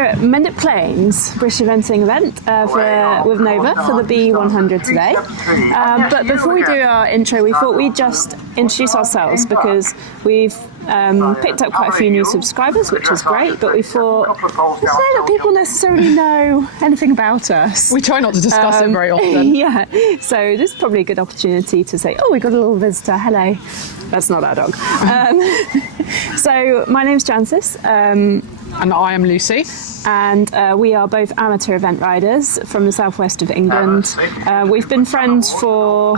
here at Mendip Plains, British eventing event with Nova for the BE100 today. But before we do our intro, we thought we'd just introduce ourselves because we've picked up quite a few new subscribers, which is great, but we thought, I don't know that people necessarily know anything about us. We try not to discuss it very often. Yeah, so this is probably a good opportunity to say, oh, we got a little visitor, hello. That's not our dog. So my name's Jancis. And I am Lucy. And we are both amateur event riders from the southwest of England. We've been friends for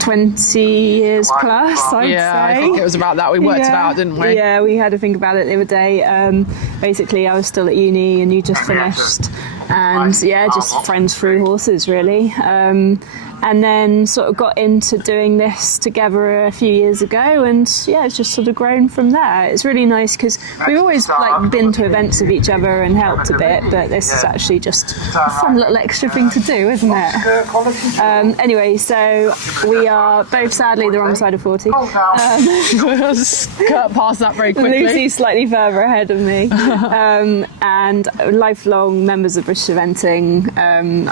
20 years plus, I'd say. I think it was about that. We worked it out, didn't we? Yeah, we had to think about it the other day. Basically, I was still at uni and you just finished. And yeah, just friends through horses, really. And then sort of got into doing this together a few years ago, and yeah, it's just sort of grown from there. It's really nice because we've always been to events with each other and helped a bit, but this is actually just a fun little extra thing to do, isn't it? Anyway, so we are both sadly the wrong side of 40. We'll skirt past that very quickly. Lucy's slightly further ahead of me, and lifelong members of British eventing.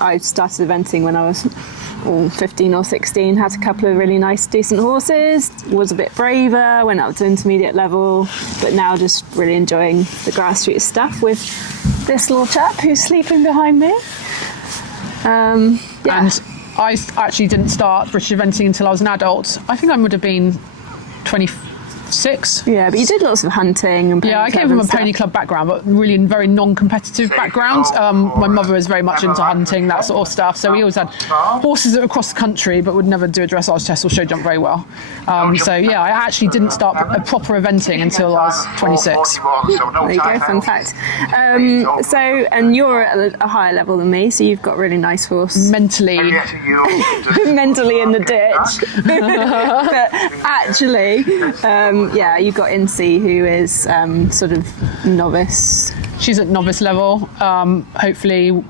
I started eventing when I was 15 or 16, had a couple of really nice decent horses, was a bit braver, went up to intermediate level, but now just really enjoying the grassroots stuff with this little chap who's sleeping behind me. And I actually didn't start British eventing until I was an adult. I think I would have been 26. Yeah, but you did lots of hunting and pony I came from a pony club background, but really very non-competitive background. My mother was very much into hunting, that sort of stuff, so we always had horses across the country, but would never do a dressage test or show jump very well. So yeah, I actually didn't start a proper eventing until I was 26. There you go, fun fact. And you're at a higher level than me, so you've got a really nice horse. Mentally in the ditch. But actually, you got Incy, who is sort of novice. She's at novice level. Hopefully,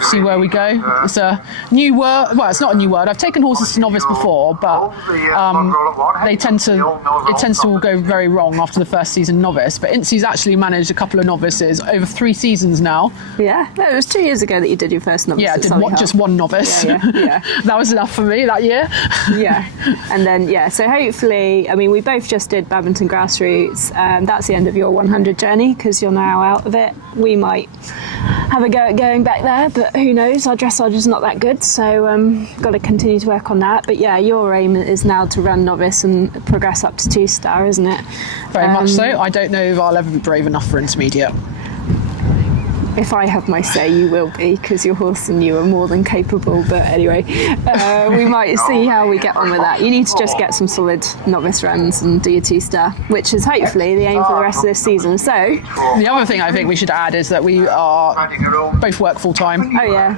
see where we go. It's a new word. Well, it's not a new word. I've taken horses to novice before, but it tends to all go very wrong after the first season novice. But Incy's actually managed a couple of novices over 3 seasons now. Yeah, no, it was 2 years ago that you did your first novice. Yeah, I did just one novice. Yeah. That was enough for me that year. Yeah, and then so hopefully, I mean, we both just did Badminton Grassroots. That's the end of your 100 journey because you're now out of it. We might have a go at going back there, but who knows? Our dressage is not that good, so got to continue to work on that. But yeah, your aim is now to run novice and progress up to 2-star, isn't it? Very much so. I don't know if I'll ever be brave enough for intermediate. If I have my say, you will be, because your horse and you are more than capable. But anyway, we might see how we get on with that. You need to just get some solid novice runs and do your 2-star, which is hopefully the aim for the rest of this season. So the other thing I think we should add is that we are both work full time. Oh yeah.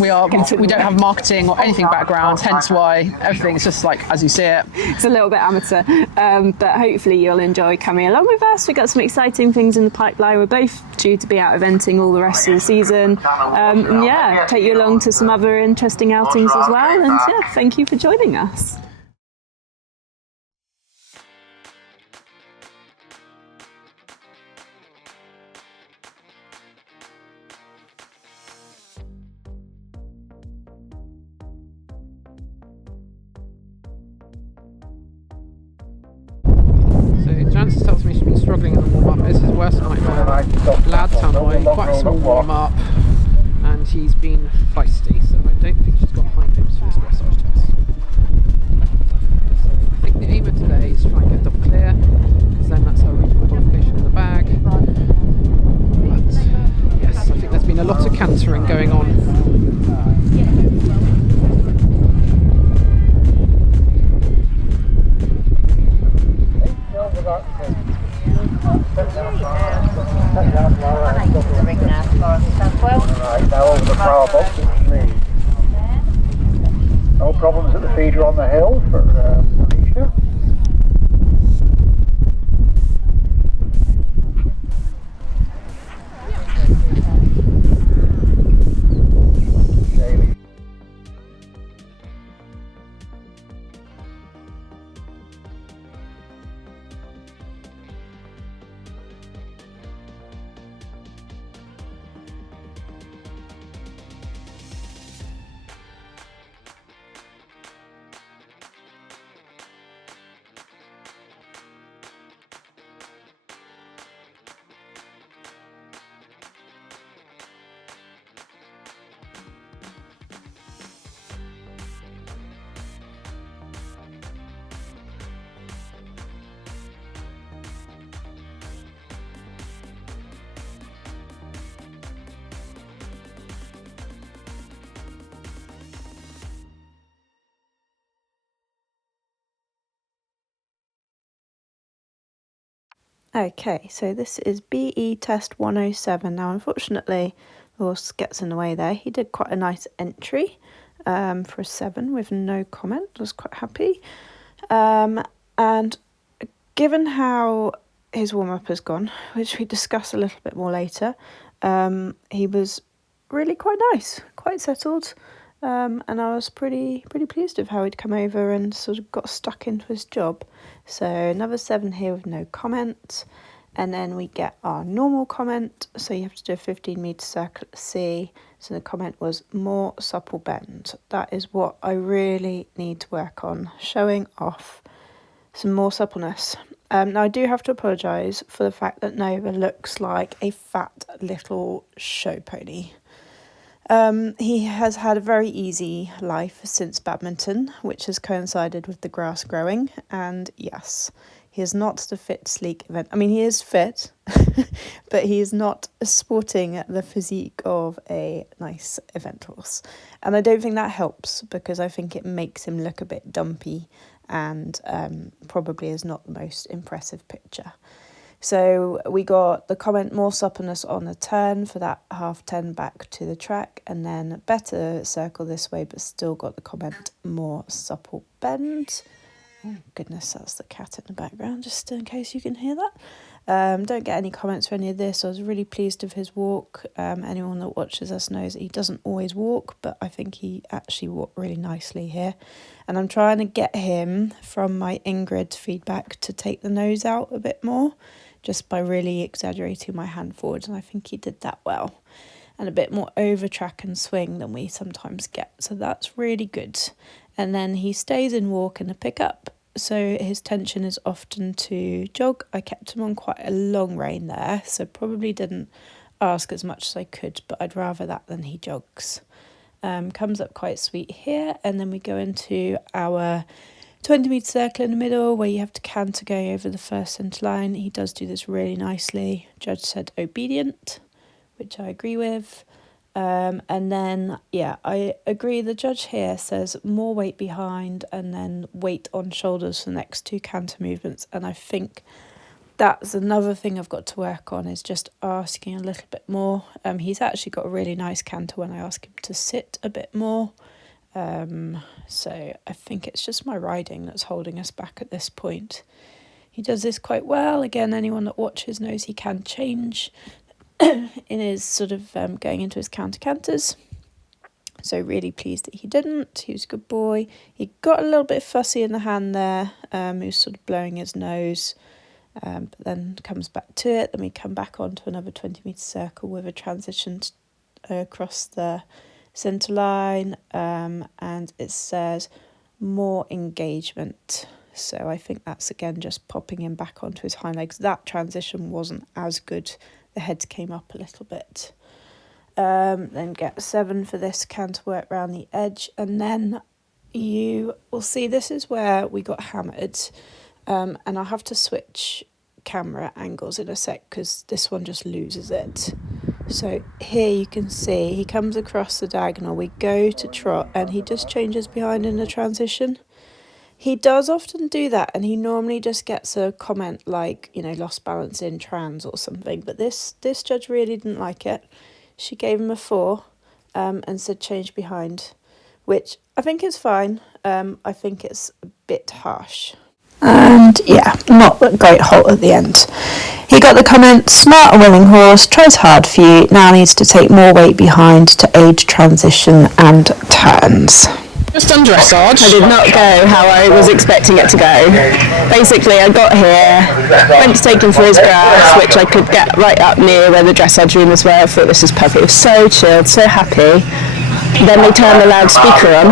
We don't have marketing or anything background, hence why everything is just like as you see it. It's a little bit amateur, but hopefully you'll enjoy coming along with us. We've got some exciting things in the pipeline. We're both due to be out eventing all the rest of the season. Take you along to some other interesting outings as well. And thank you for joining us. Jancis tells me she's been struggling in the warm-up. It's his worst nightmare. Lad Tannoy, quite a small warm-up, and he's been feisty, so I don't think she's got hind limbs for this dressage test. So I think the aim of today is to try and get double clear, because then that's our regional qualification in the bag. But yes, I think there's been a lot of cantering going on. No problems at the feeder on the hill for Alicia. Okay, so this is BE test 107. Now, unfortunately, the horse gets in the way there. He did quite a nice entry for a 7 with no comment. I was quite happy. And given how his warm-up has gone, which we discuss a little bit more later, he was really quite nice, quite settled. And I was pretty pleased with how he'd come over and sort of got stuck into his job. So another 7 here with no comment, and then we get our normal comment. So you have to do a 15-metre circle at C. So the comment was more supple bend. That is what I really need to work on, showing off some more suppleness. Now I do have to apologise for the fact that Nova looks like a fat little show pony. He has had a very easy life since badminton, which has coincided with the grass growing, and yes, he is not the fit, sleek event. I mean, he is fit, but he is not sporting the physique of a nice event horse. And I don't think that helps, because I think it makes him look a bit dumpy and probably is not the most impressive picture. So we got the comment more suppleness on the turn for that half 10 back to the track, and then better circle this way, but still got the comment more supple bend. Oh goodness, that's the cat in the background, just in case you can hear that. Don't get any comments for any of this. I was really pleased with his walk. Anyone that watches us knows that he doesn't always walk, but I think he actually walked really nicely here. And I'm trying to get him, from my Ingrid feedback, to take the nose out a bit more, just by really exaggerating my hand forward, and I think he did that well. And a bit more over track and swing than we sometimes get, so that's really good. And then he stays in walk and a pick up, so his tension is often to jog. I kept him on quite a long rein there, so probably didn't ask as much as I could, but I'd rather that than he jogs. Comes up quite sweet here, and then we go into our 20-metre circle in the middle, where you have to canter going over the first centre line. He does do this really nicely. Judge said obedient, which I agree with. And then, yeah, I agree. The judge here says more weight behind and then weight on shoulders for the next 2 canter movements. And I think that's another thing I've got to work on, is just asking a little bit more. He's actually got a really nice canter when I ask him to sit a bit more. So I think it's just my riding that's holding us back at this point. He does this quite well. Again, anyone that watches knows he can change in his sort of going into his counter-canters. So really pleased that he didn't. He was a good boy. He got a little bit fussy in the hand there. He was sort of blowing his nose, but then comes back to it. Then we come back onto another 20-metre circle with a transition across the centre line, and it says more engagement. So I think that's again just popping him back onto his hind legs. That transition wasn't as good. The head came up a little bit. Then get 7 for this canter work around the edge, and then you will see this is where we got hammered, and I'll have to switch camera angles in a sec because this one just loses it. So here you can see he comes across the diagonal, we go to trot, and he just changes behind in the transition. He does often do that, and he normally just gets a comment like, you know, lost balance in trans or something, but this judge really didn't like it. She gave him a 4 and said change behind, which I think is fine. I think it's a bit harsh. And yeah, not a great halt at the end. He got the comment, smart and willing horse, tries hard for you, now needs to take more weight behind to aid transition and turns. Just on dressage. I did not go how I was expecting it to go. Basically, I got here, went to take him for his grass, which I could get right up near where the dressage room was, where I thought this was perfect. It was so chilled, so happy. Then they turned the loudspeaker on,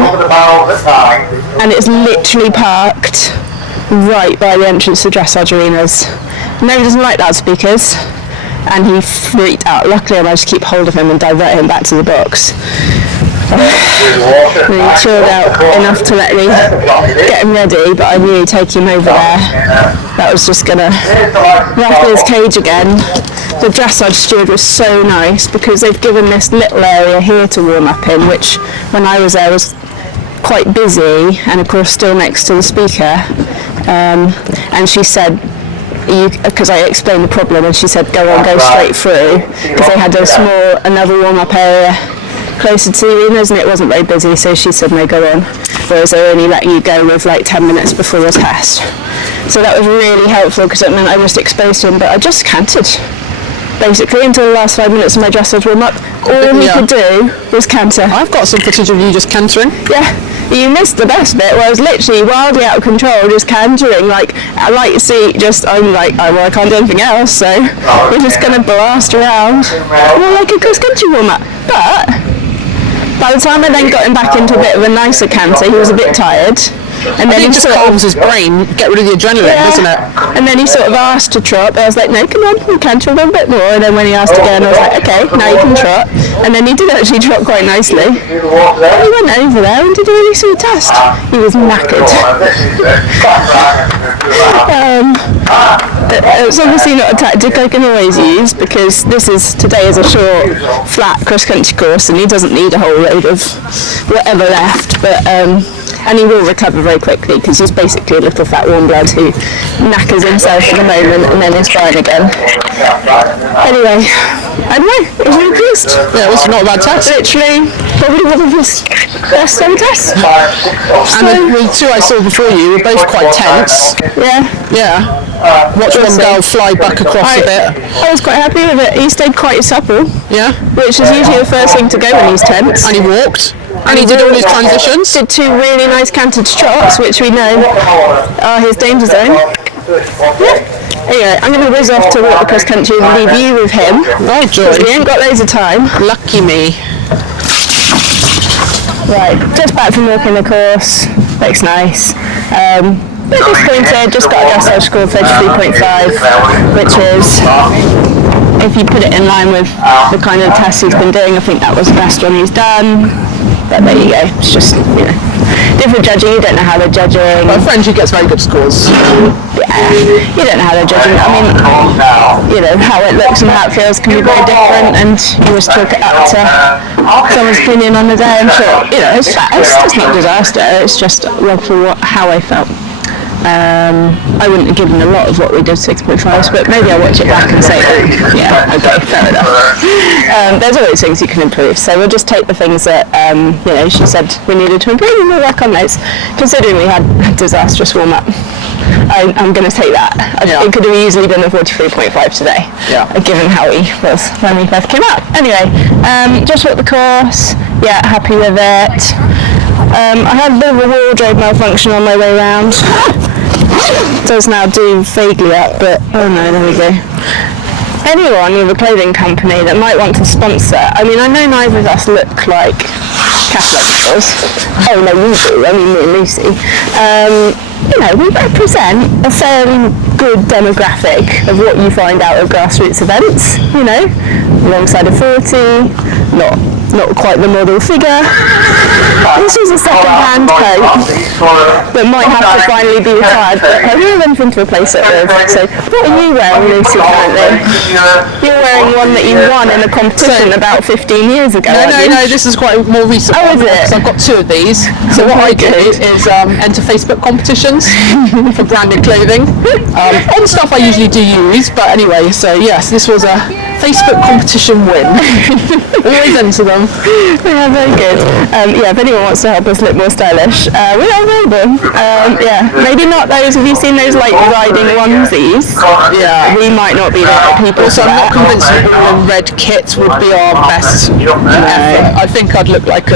and it's literally parked right by the entrance to dressage arenas. Nova doesn't like loudspeakers, and he freaked out. Luckily, I managed to keep hold of him and divert him back to the box. He chilled out enough to let me get him ready, but I knew taking him over there, that was just going to rattle his cage again. The dressage steward was so nice because they've given this little area here to warm up in, which when I was there was quite busy, and of course still next to the speaker. And she said because I explained the problem, and she said, go straight through, because they had another warm-up area closer to the arenas, and it wasn't very busy, so she said, no, go on. Whereas they only let you go with like 10 minutes before the test. So that was really helpful, because it meant I was exposed to him, but I just cantered. Basically, until the last 5 minutes of my dressage warm-up, all he could do was canter. I've got some footage of you just cantering. Yeah, you missed the best bit, where I was literally wildly out of control, just cantering, like a light seat, I'm like, oh, well, I can't do anything else, so we're just going to blast around. Well, like a cross-country warm-up. But by the time I then got him back into a bit of a nicer canter, he was a bit tired. And then he just calms his brain, get rid of the adrenaline, doesn't it? And then he sort of asked to trot, but I was like, no, come on, you canter a little bit more. And then when he asked again, I was like, okay, now you can trot. And then he did actually trot quite nicely. He went over there and did a really sweet test. He was knackered. It's obviously not a tactic I can always use, because today is a short, flat cross-country course, and he doesn't need a whole load of whatever left. But and he will recover very quickly, because he's basically a little fat warm blood who knackers himself for the moment and then is fine again. Anyway, I don't know, it was really pleased. Yeah, it was not a bad test. Literally, probably one of his best ever tests. And the two I saw before you were both quite tense. Yeah. Yeah. Watch one go fly back across a bit. I was quite happy with it. He stayed quite supple. Yeah. Which is usually the first thing to go when he's tense. And he walked. And he did all his transitions. Did 2 really nice cantered trots, which we know are his danger zone. Yeah. Anyway, I'm going to whiz off to walk across country and leave you with him. Right, George. We ain't got loads of time. Lucky me. Right, just back from walking the course. Looks nice. A bit disappointed, just got a dressage score of 33.5, which is, if you put it in line with the kind of tests he's been doing, I think that was the best one he's done. But there you go, it's just, different judging, you don't know how they're judging. My friend, she gets very good scores. Yeah, you don't know how they're judging. I mean, how it looks and how it feels can be very different, and you just talk it up to someone's opinion on the day. I'm sure, it's just not a disaster, it's just how I felt. I wouldn't have given a lot of what we did 6.5s, but maybe I'll watch it back and say, yeah, okay, fair enough. There's always things you can improve, so we'll just take the things that, she said we needed to improve, and we'll work on those. Considering we had a disastrous warm-up, I'm going to take that. It could have easily been a 43.5 today, given how he was when we first came out. Anyway, just walked the course, happy with it. I had a bit of a wardrobe malfunction on my way around. Does now do vaguely up, but oh no, there we go. Anyone with a clothing company that might want to sponsor, I mean, I know neither of us look like Catholic girls. Oh no, you do, I mean me and Lucy. We represent a fairly good demographic of what you find out of grassroots events, alongside a 40, not quite the model figure. This is a second-hand coat that might have to finally be retired, but I don't have anything to replace it with. So, what are you wearing, Lucy, currently? You're wearing one that you won in a competition about 15 years ago. No, this is quite more recent. Oh, is it? Because I've got 2 of these. So what I do is enter Facebook competitions for branded clothing. On stuff I usually do use, but anyway, so yes, this was a Facebook competition win. Always enter them. Yeah, very good. If anyone wants to help us look more stylish, we are available. Maybe not those. Have you seen those like riding onesies? Yeah. We might not be the right people. Also, I'm not convinced that all in red kit would be our best effort. I think I'd look like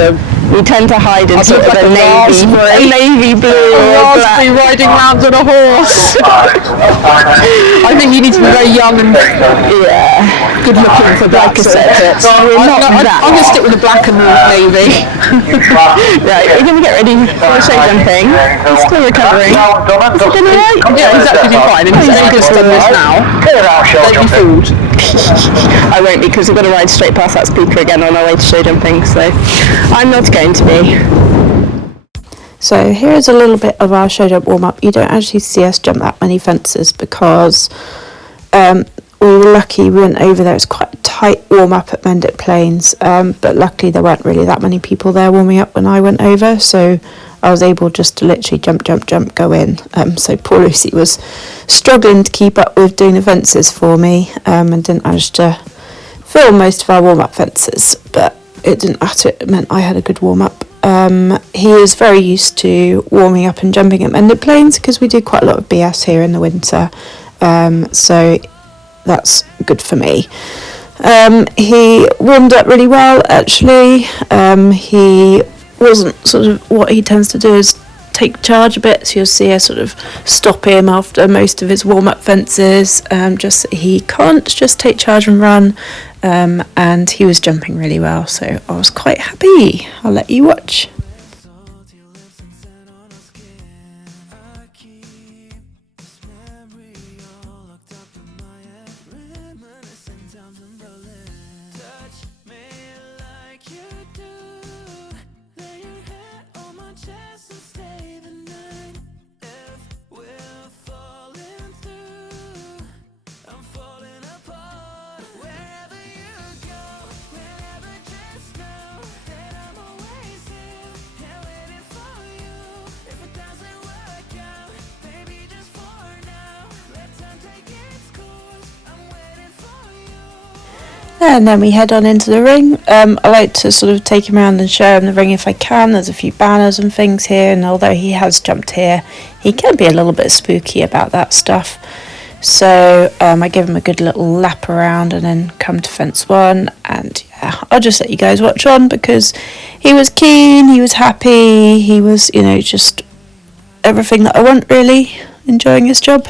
we tend to hide in sort of a navy blue or black. Riding around on a horse. I think you need to be very young and good looking for black circuits. I'm going to stick with the black and navy. Right, we're going to get ready for the show jumping. He's still recovering. Is it going alright? Yeah, he's actually fine, and he's only just done this now. Don't be fooled. I won't, because we've got to ride straight past that speaker again on our way to show jumping, so I'm not going to be. So here is a little bit of our show jump warm up. You don't actually see us jump that many fences because we were lucky we went over there. It's quite a tight warm-up at Mendip Plains, but luckily there weren't really that many people there warming up when I went over, so I was able just to literally jump, go in. So poor Lucy was struggling to keep up with doing the fences for me, and didn't manage to film most of our warm-up fences, but it didn't matter. It meant I had a good warm-up. He is very used to warming up and jumping at Mendip Plains because we do quite a lot of BS here in the winter, so that's good for me. He warmed up really well, actually. He wasn't sort of, what he tends to do is take charge a bit, so you'll see us sort of stop him after most of his warm-up fences, just so he can't just take charge and run, and he was jumping really well, so I was quite happy. I'll let you watch. And then we head on into the ring. I like to sort of take him around and show him the ring if I can. There's a few banners and things here, and although he has jumped here, he can be a little bit spooky about that stuff. So I give him a good little lap around and then come to fence one, and yeah, I'll just let you guys watch on because he was keen, he was happy, he was, you know, just everything that I want really, enjoying his job.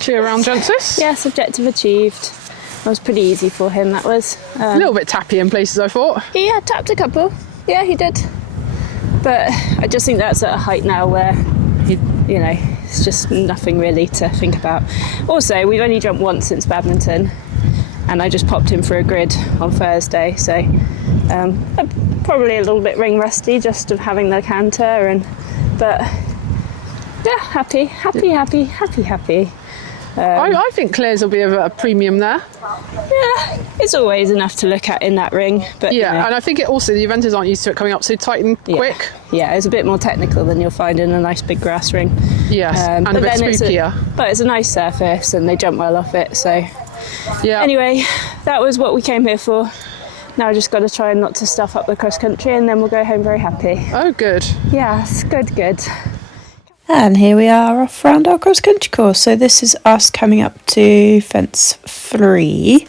Clear round, Jancis? Yes, objective achieved. That was pretty easy for him, that was. A little bit tappy in places, I thought. He had tapped a couple. Yeah, he did. But I just think that's at a height now where, you know, it's just nothing really to think about. Also, we've only jumped once since badminton, and I just popped him for a grid on Thursday, so I'm probably a little bit ring rusty just of having the canter, but yeah, happy. I think Claire's will be a premium there. Yeah, it's always enough to look at in that ring. But yeah, you know. And I think also the eventers aren't used to it coming up so tight and quick. Yeah, it's a bit more technical than you'll find in a nice big grass ring. Yes, and a bit spookier. But it's a nice surface and they jump well off it. So yeah. Anyway, that was what we came here for. Now I just got to try and not to stuff up the cross country, and then we'll go home very happy. Oh, good. Yes, good. And here we are off round our cross country course. So this is us coming up to fence 3.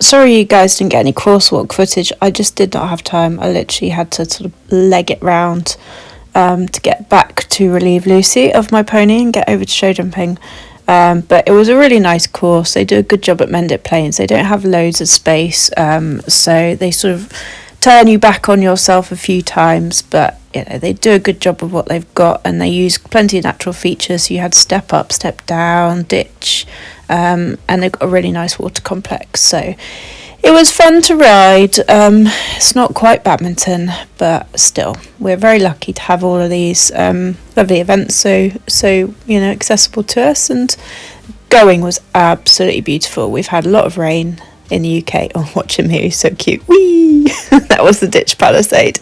Sorry you guys didn't get any course walk footage. I just did not have time. I literally had to sort of leg it round to get back to relieve Lucy of my pony and get over to show jumping. But it was a really nice course. They do a good job at Mendip Plains. They don't have loads of space, so they sort of turn you back on yourself a few times, but you know, they do a good job of what they've got, and they use plenty of natural features. So you had step up, step down, ditch, and they've got a really nice water complex. So it was fun to ride. It's not quite badminton, but still, we're very lucky to have all of these lovely events so you know, accessible to us, and going was absolutely beautiful. We've had a lot of rain in the UK. Oh, watch him here, he's so cute. Whee! That was the ditch palisade.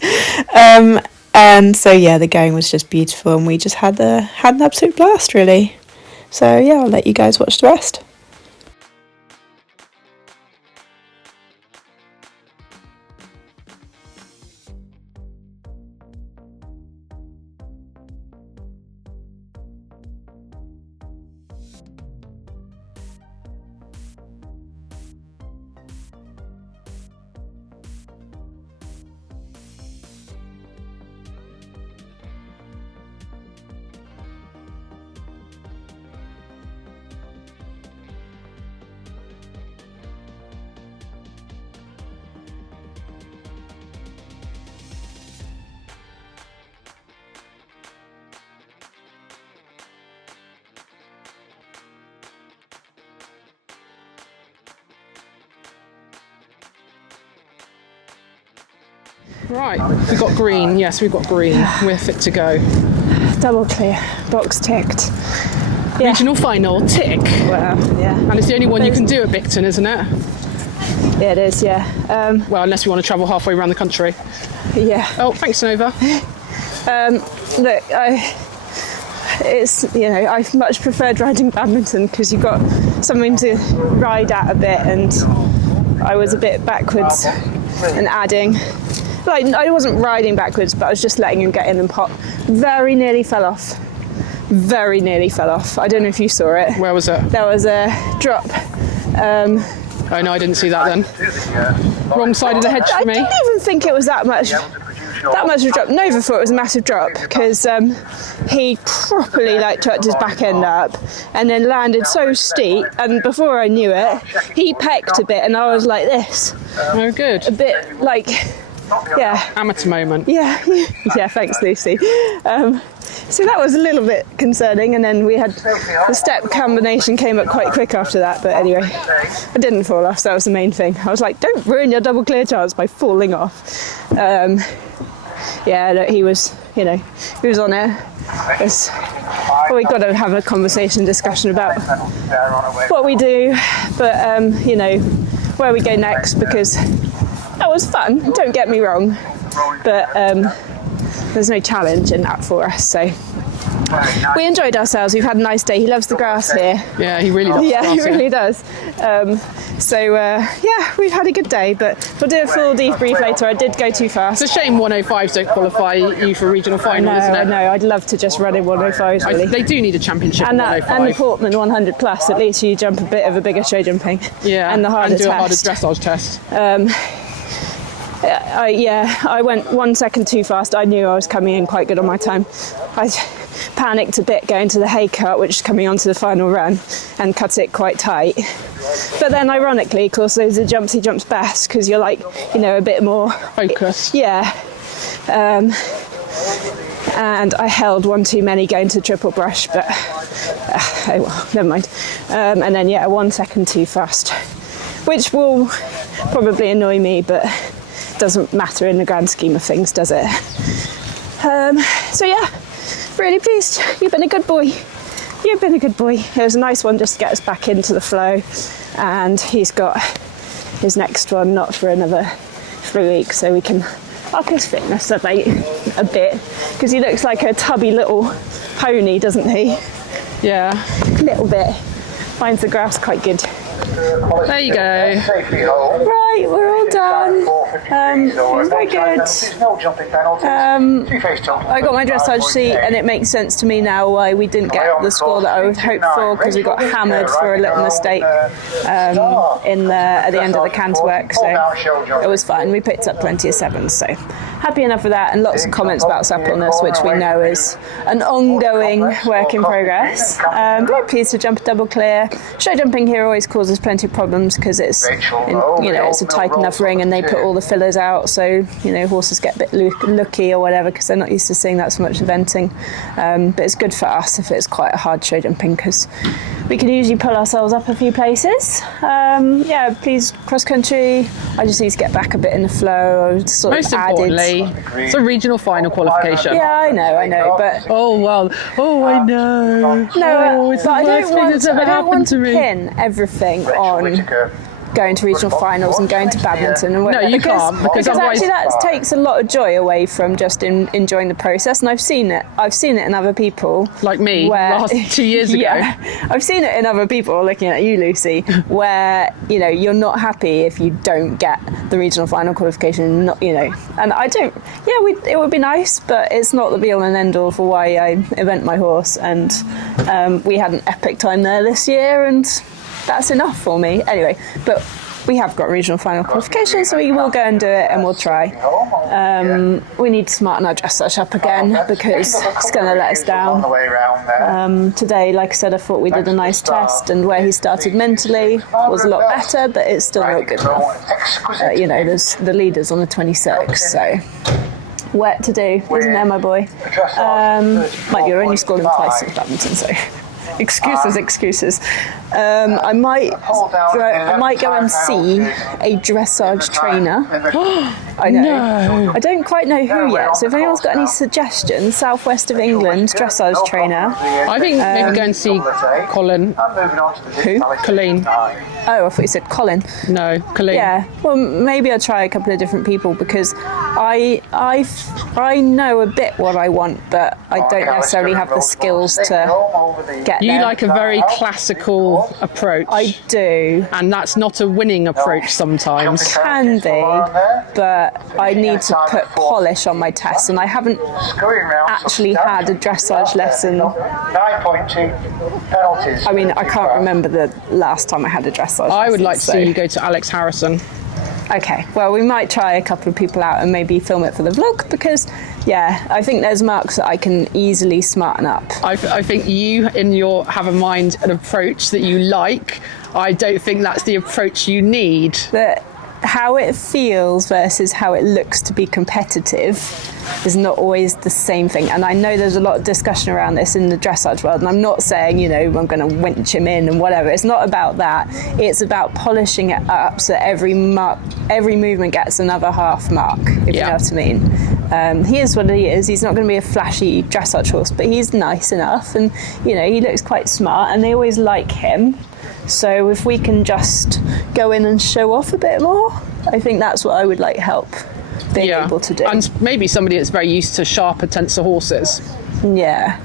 And so yeah, the going was just beautiful, and we just had an absolute blast, really. So yeah, I'll let you guys watch the rest. Right, we've got green. Yes, we've got green. We're fit to go. Double clear, box ticked. Yeah. Regional final, tick. Well, yeah. And it's the only one you can do at Bicton, isn't it? Yeah, it is, yeah. Well, unless you want to travel halfway around the country. Yeah. Oh, thanks, Nova. Look, I much preferred riding badminton because you've got something to ride at a bit, and I was a bit backwards and adding. Like, I wasn't riding backwards, but I was just letting him get in and pop. Very nearly fell off. Very nearly fell off. I don't know if you saw it. Where was it? There was a drop. Oh no, I didn't see that then. Wrong side of the hedge for me. I didn't even think it was that much of a drop. Nova thought it was a massive drop because he properly tucked his back end up and then landed so steep, and before I knew it, he pecked a bit and I was like this. Oh, good. A bit yeah. Amateur moment. Yeah, yeah, thanks Lucy. So that was a little bit concerning, and then we had the step combination came up quite quick after that, but anyway, I didn't fall off, so that was the main thing. I was like, don't ruin your double clear chance by falling off. Yeah, look, he was on it. We've got to have a conversation, discussion about what we do, but where we go next, because that was fun, don't get me wrong, but there's no challenge in that for us, so we enjoyed ourselves. We've had a nice day. He loves the grass here. Yeah, he really loves the grass. Yeah, he really does. Yeah, we've had a good day, but we'll do a full debrief later. I did go too fast. It's a shame 105s don't qualify you for regional final, isn't it? I know. I'd love to just run in 105s, really. They do need a championship and in 105. And the Portman 100 plus, at least you jump a bit of a bigger show jumping. Yeah, and the harder do a harder test. dressage test. I went 1 second too fast. I knew I was coming in quite good on my time. I panicked a bit going to the hay cut, which is coming onto the final run, and cut it quite tight. But then ironically, of course, those are jumps he jumps best because you're a bit more focused. Yeah. And I held one too many going to triple brush, but oh well, never mind. And then 1 second too fast, which will probably annoy me, but doesn't matter in the grand scheme of things, does it? So yeah, really pleased. You've been a good boy. You've been a good boy. It was a nice one just to get us back into the flow, and he's got his next one not for another 3 weeks, so we can up his fitness a bit, because he looks like a tubby little pony, doesn't he? Yeah. A little bit. Finds the grass quite good. There you go. Right, we're all done. It was very good. I got my dressage seat, and it makes sense to me now why we didn't get the score that I would hope for, because we got hammered for a little mistake at the end of the canter work. So it was fine. We picked up plenty of sevens, so happy enough with that, and lots of comments about suppleness, which we know is an ongoing work in progress. Very pleased to jump a double clear. Show jumping here always causes plenty of problems because it's it's a tight enough ring, and they put all the fillers out, so horses get a bit looky or whatever because they're not used to seeing that so much eventing. But it's good for us if it's quite a hard show jumping, because we can usually pull ourselves up a few places. Yeah, please, cross country. I just need to get back a bit in the flow. I was sort Most of added. importantly, it's a regional final qualification. Yeah, I know, but Oh well. Oh, I know. no, it's but I the worst don't thing want that's to. ever I don't happened want to to me. pin everything on going to regional finals and going to badminton and whatever. No, you can't, because otherwise- actually that takes a lot of joy away from just enjoying the process. And I've seen it in other people, Like me, last 2 years ago. Yeah, I've seen it in other people. Looking at you, Lucy, where you're not happy if you don't get the regional final qualification. Not, and I don't. Yeah, it would be nice, but it's not the be all and end all for why I event my horse. And we had an epic time there this year, and that's enough for me. Anyway, but we have got regional final qualification, so we will go and do it, and we'll try. We need to smarten our dressage up again because it's going to let us down. Today, like I said, I thought we did a nice test, and where he started mentally was a lot better, but it's still not good enough. There's the leaders on the 26th, so work to do, isn't there, my boy? Like you're only scored him twice in badminton, so. Excuses. I might go and see a dressage trainer. I know. No. I don't quite know who yet. So if anyone's got any suggestions, southwest of England dressage trainer. I think maybe go and see Colin. Who? Colleen. Oh, I thought you said Colin. No, Colleen. Yeah. Well, maybe I'll try a couple of different people because I know a bit what I want, but I don't necessarily have the skills to get You there. like a very classical approach. I do. And that's not a winning approach sometimes. Can be, but I need to put polish on my tests, and I haven't actually had a dressage lesson. 9.2 penalties. I mean, I can't remember the last time I had a dressage lesson. I would like to so- see you go to Alex Harrison. Okay, well, we might try a couple of people out and maybe film it for the vlog because, yeah, I think there's marks that I can easily smarten up. I think you have a mind, an approach that you like. I don't think that's the approach you need. But how it feels versus how it looks to be competitive is not always the same thing. And I know there's a lot of discussion around this in the dressage world, and I'm not saying, I'm going to winch him in and whatever. It's not about that. It's about polishing it up so every movement gets another half mark, if you know what I mean. He is what he is. He's not going to be a flashy dressage horse, but he's nice enough, and he looks quite smart, and they always like him. So if we can just go in and show off a bit more, I think that's what I would like help being able to do. And maybe somebody that's very used to sharper tensor horses. Yeah.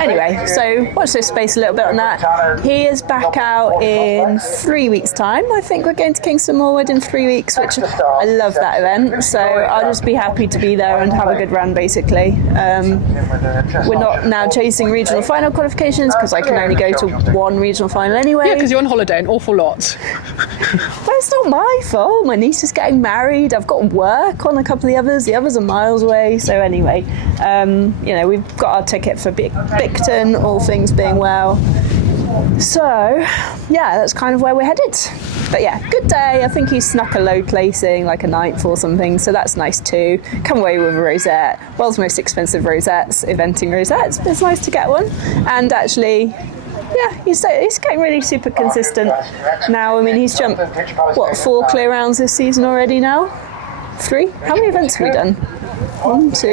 Anyway, so watch this space a little bit on that. He is back out in 3 weeks' time. I think we're going to Kingston Moorwood in 3 weeks, which I love that event. So I'll just be happy to be there and have a good run, basically. We're not now chasing regional final qualifications because I can only go to one regional final anyway. Yeah, because you're on holiday an awful lot. Well, it's not my fault. My niece is getting married. I've got work on a couple of the others. The others are miles away. So anyway, we've got our ticket for Bicton, all things being well. So, yeah, that's kind of where we're headed. But yeah, good day. I think he snuck a low placing, like a 9th or something, so that's nice too. Come away with a rosette. World's most expensive rosettes, eventing rosettes, but it's nice to get one. And actually, yeah, he's getting really super consistent now. I mean, he's jumped, 4 clear rounds this season already now? 3? How many events have we done? 1, 2,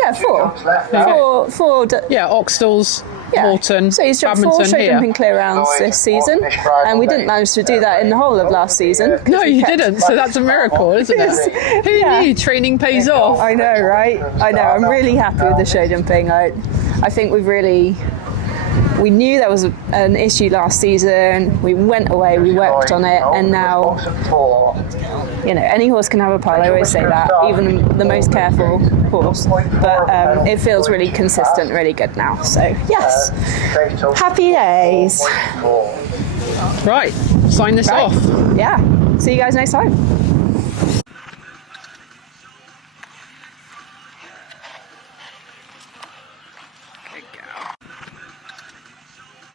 yeah, 4. Four. Yeah, Oxtals, Yeah. Morton, So he's jumped 4 Badminton straight here. jumping clear rounds this season, and we didn't manage to do that in the whole of last season. No, you didn't. So that's a miracle, isn't it? Who knew training pays off? I know, right? I know. I'm really happy with the show jumping. I think we knew there was an issue last season. We went away, we worked on it, and now, any horse can have a pile. I always say that, even the most careful horse. But it feels really consistent, really good now. So, yes, happy days. Right, sign this off. Yeah, see you guys next time.